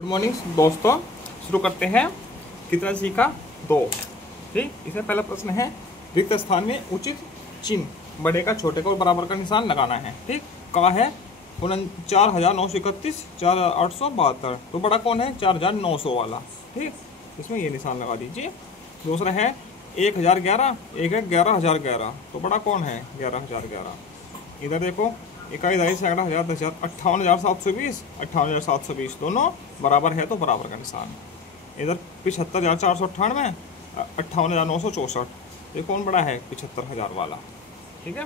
Good morning दोस्तों, शुरू करते हैं। कितना सीखा? 2। ठीक, इसमें पहला प्रश्न है रिक्त स्थान में उचित चिन्ह बड़े का छोटे का और बराबर का निशान लगाना है। ठीक, कहा है 4931, 4872। तो बड़ा कौन है? 4900 वाला। ठीक, इसमें ये निशान लगा दीजिए। दूसरा है 1011, एक है 11011। तो बड़ा कौन है? 11011। इधर देखो, इकाई, दहाई, सैकड़ा, हजार, 10,000, 58,720, 58,720 दोनों बराबर है तो बराबर का निशान। इधर 75,498, 58,964। ये कौन बड़ा है? 75,000 वाला। ठीक है,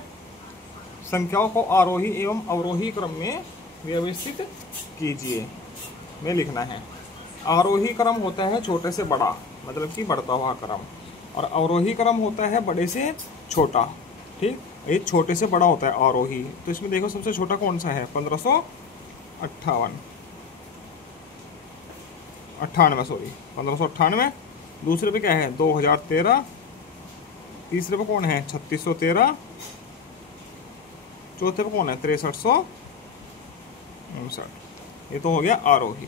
संख्याओं को आरोही एवं अवरोही क्रम में व्यवस्थित कीजिए में लिखना है। आरोही क्रम होता है छोटे से बड़ा, मतलब कि बढ़ता हुआ क्रम, और अवरोही क्रम होता है बड़े से छोटा। ठीक, ये छोटे से बड़ा होता है आरोही। तो इसमें देखो सबसे छोटा कौन सा है? 1598। दूसरे पे क्या है? 2013। तीसरे पे कौन है? 3613। चौथे पे कौन है? 6359। ये तो हो गया आरोही।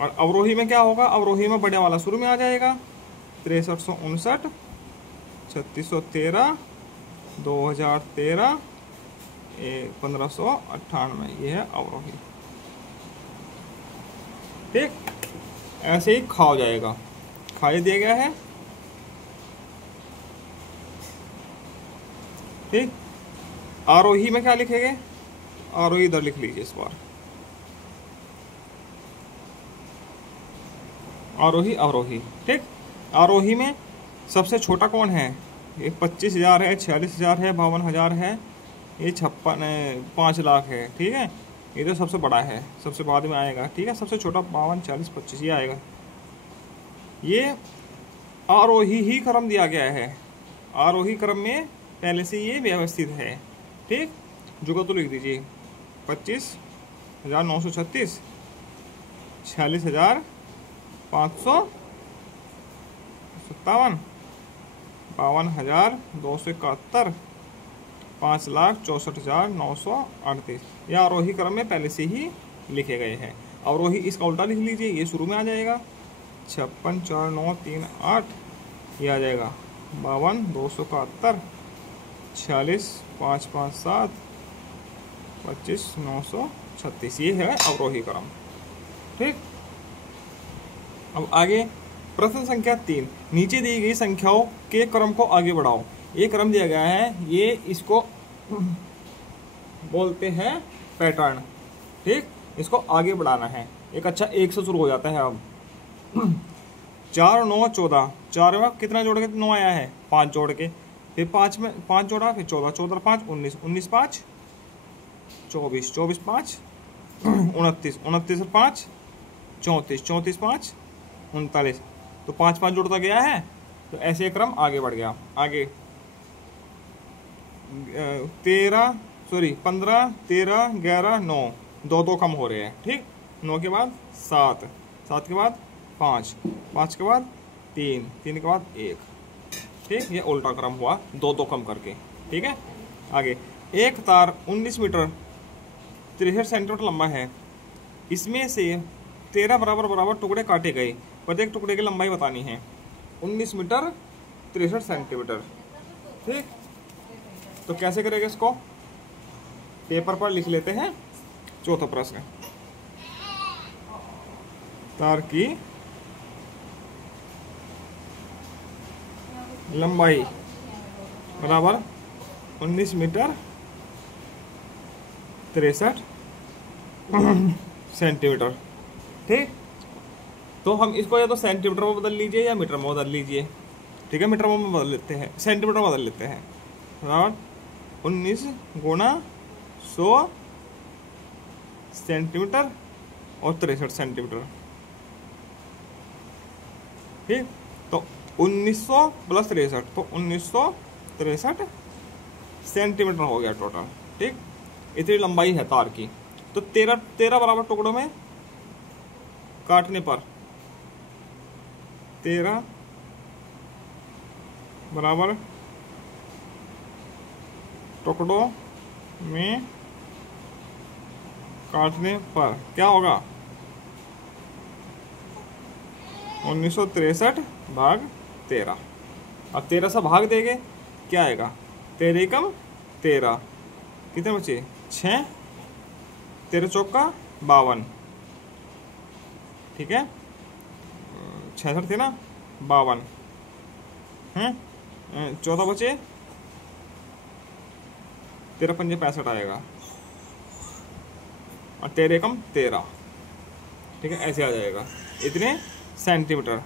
और अवरोही में क्या होगा? अवरोही में बड़े वाला शुरू में आ जाएगा। 6359, 3613, 2013, 1598। ये है अवरोही। ठीक, ऐसे ही खा हो जाएगा। खाई दिया गया है। ठीक, आरोही में क्या लिखेंगे? आरोही इधर लिख लीजिए इस बार। आरोही अवरोही। ठीक, आरोही में सबसे छोटा कौन है? ये 25,000 है, 46,000 है, 52,000 है, ये 5 लाख है। ठीक है, ये तो सबसे बड़ा है, सबसे बाद में आएगा। ठीक है, सबसे छोटा 52, 40, 25 ये आएगा। ये आरोही ही क्रम दिया गया है। आरोही क्रम में पहले से ये व्यवस्थित है। ठीक, जुगा तो लिख दीजिए। 25,936, 46,557, 52,271, 5,64,938। यह आरोही क्रम में पहले से ही लिखे गए हैं। अवरोही इसका उल्टा लिख लीजिए, ये शुरू में आ जाएगा। 56,4,938 ये आ जाएगा। 52,271, 46,557, 25,936। ये है अवरोही क्रम। ठीक, अब आगे प्रश्न संख्या 3। नीचे दी गई संख्याओं के क्रम को आगे बढ़ाओ। ये क्रम दिया गया है, ये इसको बोलते हैं पैटर्न। ठीक, इसको आगे बढ़ाना है। एक अच्छा 1 से शुरू हो जाता है। अब 4, 9, 14। 4 में कितना जोड़ के 9 आया है? 5 जोड़ के, फिर 5 में 5 जोड़ा, फिर 14, 14, 5, 19, 19, 5, 24, 24, 5, 29, 29, 5, 34, 34, 5, 39। तो 5 5 जुड़ता गया है, तो ऐसे क्रम आगे बढ़ गया। आगे 15, 13, 11, 9, 2 2 कम हो रहे हैं। ठीक, 9 के बाद 7, 7 के बाद 5, 5 के बाद 3, 3 के बाद 1। ठीक, ये उल्टा क्रम हुआ, 2 2 कम करके। ठीक है, आगे एक तार 19 मीटर 63 सेंटीमीटर लंबा है। इसमें से 13 बराबर बराबर टुकड़े काटे गए। प्रत्येक टुकड़े की लंबाई बतानी है। 19 मीटर 63 सेंटीमीटर। ठीक, तो कैसे करेंगे इसको? पेपर पर लिख लेते हैं। चौथा प्रश्न, तार की लंबाई बराबर 19 मीटर 63 सेंटीमीटर। ठीक, तो हम इसको या तो सेंटीमीटर में बदल लीजिए या मीटर में बदल लीजिए। ठीक है, मीटर में बदल लेते हैं, सेंटीमीटर में बदल लेते हैं। बराबर 19 गुणा 100 सेंटीमीटर और 63 सेंटीमीटर। ठीक, तो 1900 प्लस 63, तो 1963 सेंटीमीटर हो गया टोटल। ठीक, इतनी लंबाई है तार की। तो 13 बराबर टुकड़ों में काटने पर 13 बराबर टुकड़ों में काटने पर क्या होगा? 1963 भाग 13। अब 13 से भाग देंगे, क्या आएगा? 13 एकम 13, कितने बचे? 6, 13 चौका 52, ठीक है, 66 थे ना, 52 हैं, 14 बचे, 13 पंजे 65 आएगा, और 13 एकम 13, ठीक है, ऐसे आ जाएगा। इतने सेंटीमीटर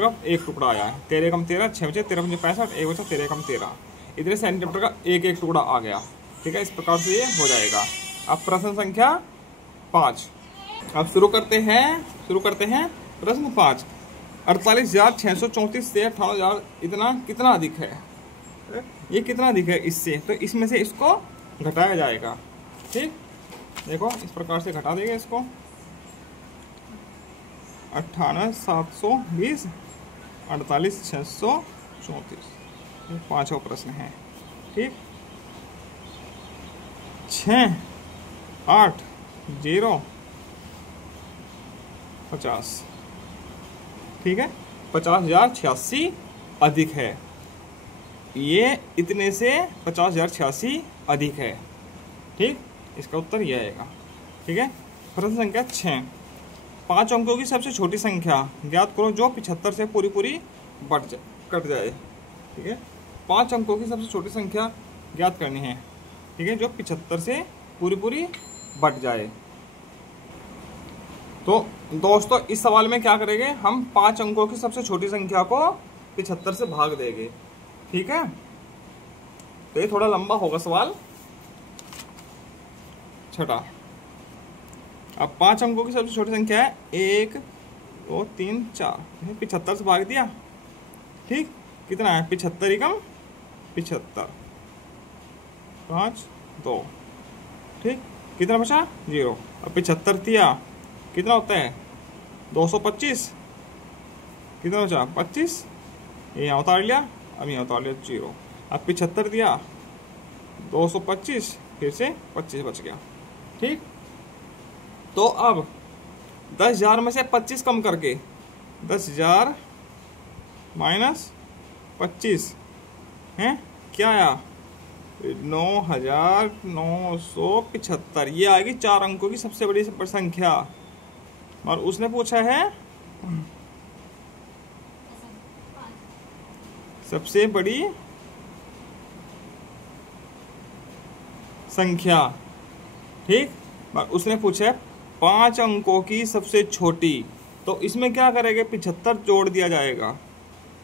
का एक टुकड़ा आया है। 13 एकम 13, 6 बचे, 13 पंजे 65, एक बचा 13 एकम 13, इतने सेंटीमीटर का एक एक टुकड़ा आ गया, ठीक है। इस प्रकार से ये हो जाएगा। अब प्रश्न संख्या 5, अब शुरू करते हैं प्रश्न 5। 48,634 से 58,000 इतना कितना अधिक है? ये कितना अधिक है इससे? तो इसमें से इसको घटाया जाएगा, ठीक। देखो इस प्रकार से घटा देंगे इसको। 98,720, 48,634, ये 5वां प्रश्न है, ठीक। 6, 8, 0, 50, ठीक है। 50,086 अधिक है, ये इतने से 50,086 अधिक है, ठीक। इसका उत्तर ये आएगा, ठीक है। प्रश्न संख्या 6। 5 अंकों की सबसे छोटी संख्या ज्ञात करो जो 75 से पूरी कट जाए, ठीक है। 5 अंकों की सबसे छोटी संख्या ज्ञात करनी है, ठीक है, जो 75 से पूरी बट जाए। तो दोस्तों इस सवाल में क्या करेंगे हम? 5 अंकों की सबसे छोटी संख्या को 75 से भाग देंगे, ठीक है। तो ये थोड़ा लंबा होगा सवाल। 6, अब 5 अंकों की सबसे छोटी संख्या है 1, 2, 3, 4, 75 से भाग दिया, ठीक। कितना है? 75 एकम 75, 5, 2, ठीक। कितना बचा? 0। अब 75 दिया, कितना होता है? 225, कितना बचा? 25, ये यहाँ उतार लिया, अब यहाँ उतार लिया 0। अब 75 दिया, 225, फिर से 25 बच गया, ठीक। तो अब 10,000 में से 25 कम करके 10,000 माइनस 25 है क्या आया? 9,975। ये आएगी 4 अंकों की सबसे बड़ी संख्या, और उसने पूछा है सबसे बड़ी संख्या, ठीक। और उसने पूछा है 5 अंकों की सबसे छोटी, तो इसमें क्या करेंगे? 75 जोड़ दिया जाएगा,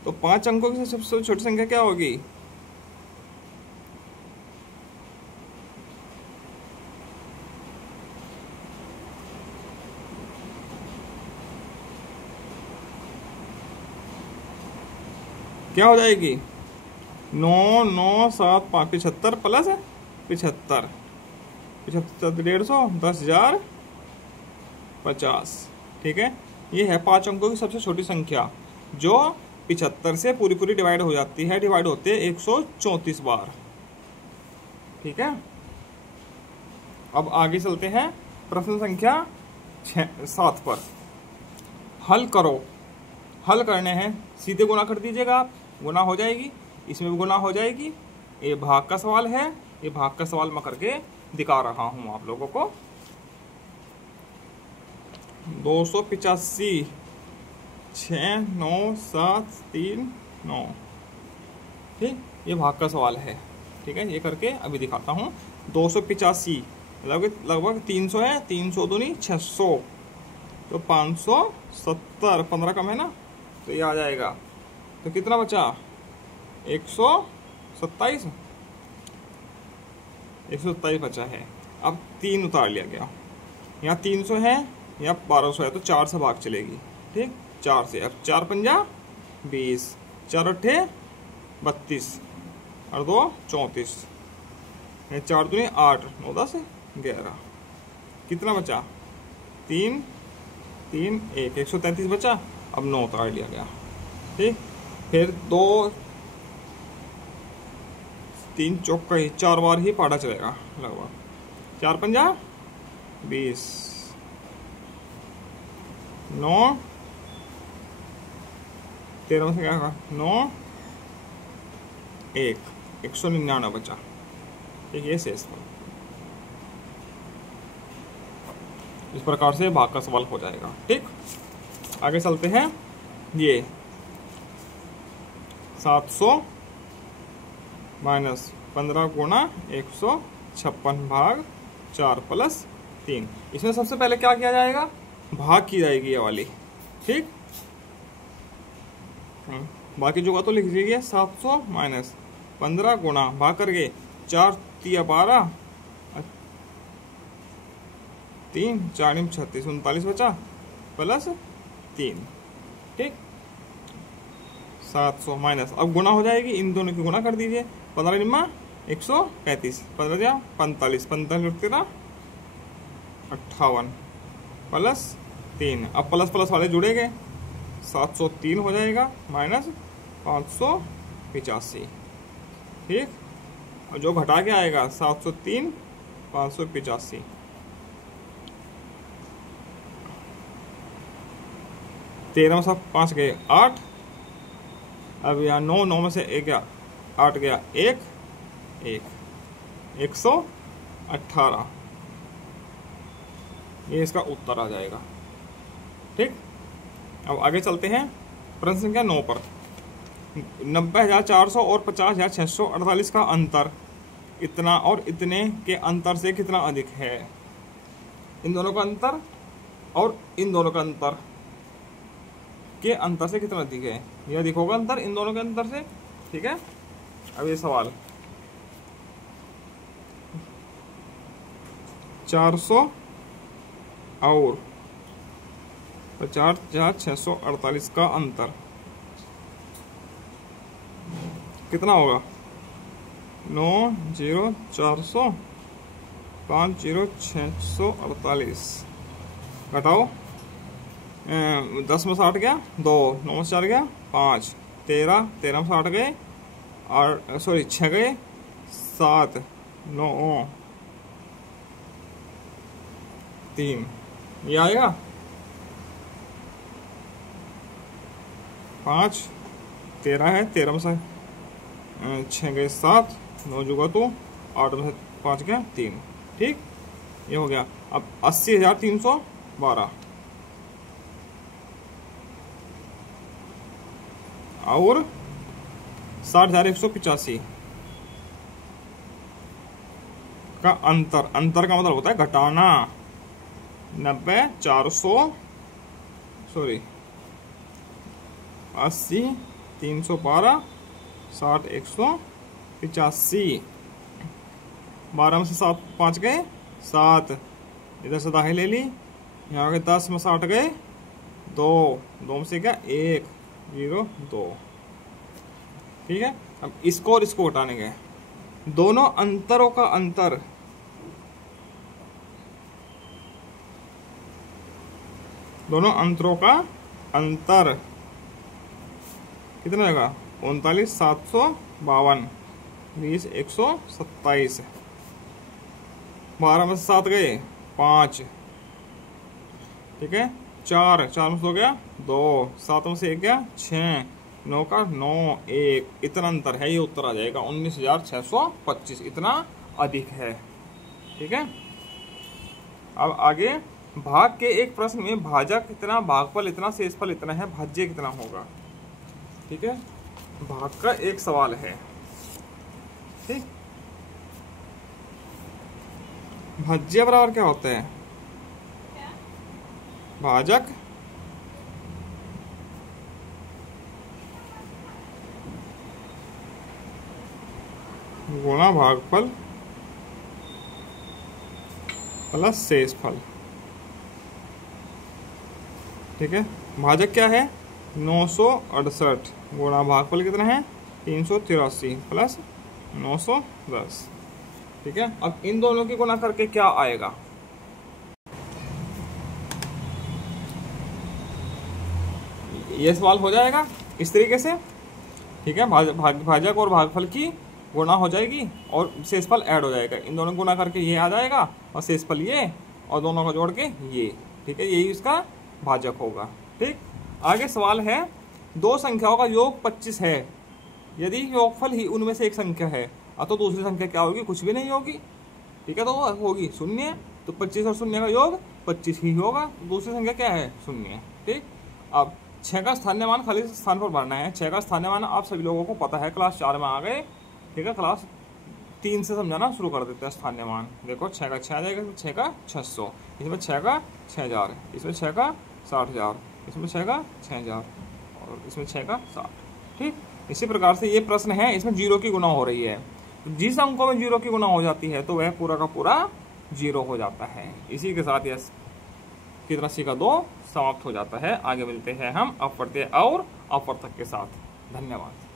तो 5 अंकों की सबसे छोटी संख्या क्या होगी? क्या हो जाएगी? 9, 9, 7, 5, 75 प्लस 75, 150, 10,000 50, ठीक है। ये है 5 अंकों की सबसे छोटी संख्या जो 75 से पूरी डिवाइड हो जाती है, डिवाइड होते हैं 134 बार, ठीक है। अब आगे चलते हैं प्रश्न संख्या 7 पर। हल करो, हल करने हैं, सीधे गुना कर दीजिएगा आप, गुना हो जाएगी, इसमें भी गुना हो जाएगी। ये भाग का सवाल है, ये भाग का सवाल मैं करके दिखा रहा हूं आप लोगों को। 285, 6, 9, 7, 3, 9, ठीक। ये भाग का सवाल है, ठीक है। ये करके अभी दिखाता हूँ। 285 लगभग 300 है, 300 दूनी 600, तो 570, 15 कम है ना, तो ये आ जाएगा। तो कितना बचा? 127, 127 बचा है। अब 3 उतार लिया गया, यहाँ 300 है, यहाँ 1200 है, तो 4 से भाग चलेगी, ठीक। 4 से, अब 4 पंजा 20, 4 अट्ठे 32, और 2 34, 4 दूनी 8, 9 10 11, कितना बचा? 3, 3, 1, 133 बचा। अब 9 उतार लिया गया, ठीक। फिर 2, 3 चौका ही 4 बार ही पाड़ा चलेगा लगभग, 4 पंजा 20, 9, 13 में से क्या होगा 9, 1, 199 बचा। ठीक है, शेषफल। इस प्रकार से भाग का सवाल हो जाएगा। ठीक, आगे चलते हैं। ये 700 माइनस 15 गुणा 156 भाग 4 प्लस 3। इसमें सबसे पहले क्या किया जाएगा, भाग की जाएगी ये वाली। ठीक, बाकी जो का तो लिख लीजिए। 700 माइनस 15 गुणा भाग करके 4 तिया 12, 3 4 36, 39 बचा प्लस 3। ठीक, 700 माइनस, अब गुणा हो जाएगी, इन दोनों की गुणा कर दीजिए। 15 निम्मा 135, 15 या 45, 45 13 58 प्लस 3। अब प्लस प्लस वाले जुड़ेंगे, 703 हो जाएगा माइनस 585। ठीक, और जो घटा के आएगा 703 585। 13 में से 5 गए 8, अब यहाँ 9, 9 में से 1 गया 8 गया 1, 118। ये इसका उत्तर आ जाएगा। ठीक, अब आगे चलते हैं प्रश्न संख्या 9 पर। 90,400 और 50,648 का अंतर इतना और इतने के अंतर से कितना अधिक है। इन दोनों का अंतर और इन दोनों का अंतर के अंतर से कितना अधिक है, यह अधिक होगा अंतर इन दोनों के अंतर से। ठीक है, अब ये सवाल 400 और 50,648 का अंतर कितना होगा। 9 0 400 5 0 648 घटाओ 10 में 60 गया 2, 9 में 4 गया 5, 13 13 में 60 गए और सॉरी 6 गए 7, 9 3, ये आएगा 5, 13 है, 13 में से 6 गए 7, 9 जुगा तो 8 में से 5 गया 3। ठीक, ये हो गया। अब 80,312 और 60,185 का अंतर। अंतर का मतलब होता है घटाना। 90,400 सॉरी 80,312 60,185। 12 में से 7 5 गए 7, इधर से दाहिने ले ली, यहाँ के 10 में 60 गए 2, 2 में से क्या 1 0 2। ठीक है, अब इसको और इसको हटाने गए, दोनों अंतरों का अंतर दोनों अंतरों का अंतर कितना रहेगा 39,752 20 127। 12 में से 7 गए 5। ठीक है, 4 4 में से हो गया 2, 7 में से 1 गया 6, 9 का 9 1, इतना अंतर है। ये उत्तर आ जाएगा 19,625, इतना अधिक है। ठीक है, अब आगे भाग के एक प्रश्न में भाजक इतना, भागफल इतना, शेषफल इतना है, भाज्य कितना होगा। ठीक है, भाग का एक सवाल है। ठीक, भाज्य बराबर क्या होता है, भाजक गुणा भागफल प्लस शेषफल। ठीक है, भाजक क्या है 968 गुणा भागफल कितना है 383 प्लस 910। ठीक है, अब इन दोनों की गुणा करके क्या आएगा, ये सवाल हो जाएगा इस तरीके से। ठीक है, भाजक और भागफल की गुणा हो जाएगी और शेषफल ऐड हो जाएगा। इन दोनों को गुणा करके ये आ जाएगा और शेषफल ये और दोनों का जोड़ के ये, ठीक है, यही इसका भाजक होगा। ठीक, आगे सवाल है, दो संख्याओं का योग 25 है, यदि योगफल ही उनमें से एक संख्या है तो दूसरी संख्या क्या होगी? कुछ भी नहीं होगी। ठीक है, तो होगी शून्य। तो 25 और शून्य का योग 25 ही होगा, दूसरी संख्या क्या है? शून्य। ठीक, अब 6 का स्थानीय मान खाली स्थान पर भरना है। 6 का स्थानीय मान आप सभी लोगों को पता है, क्लास 4 में आ गए। ठीक है, क्लास 3 से समझाना शुरू कर देते हैं। स्थानीय मान देखो, 6 का 6 आ जाएगा, 6 का 600, इसमें 6 का 6000, इसमें 6 का 60000, इसमें 6 का 6000 और इसमें 6 का 60। ठीक, इसी प्रकार से ये प्रश्न है, इसमें 0 की गुना हो रही है। तो जिस अंकों में 0 की गुना हो जाती है तो वह पूरा का पूरा 0 हो जाता है। इसी के साथ यह कितना सी का 2 समाप्त हो जाता है। आगे मिलते हैं हम अपवर्त्य और अपवर्तक के साथ। धन्यवाद।